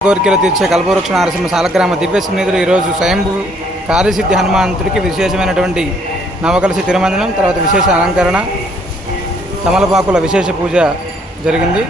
కోరికలు తీర్చే కల్పవృక్ష నరసింహ సాలగ్రామ దివ్య సన్నిధులు ఈరోజు స్వయంభూ కార్యసిద్ధి హనుమంతుడికి విశేషమైనటువంటి నవకలశ తిరుమంజనం, తర్వాత విశేష అలంకరణ, తమలపాకుల విశేష పూజ జరిగింది.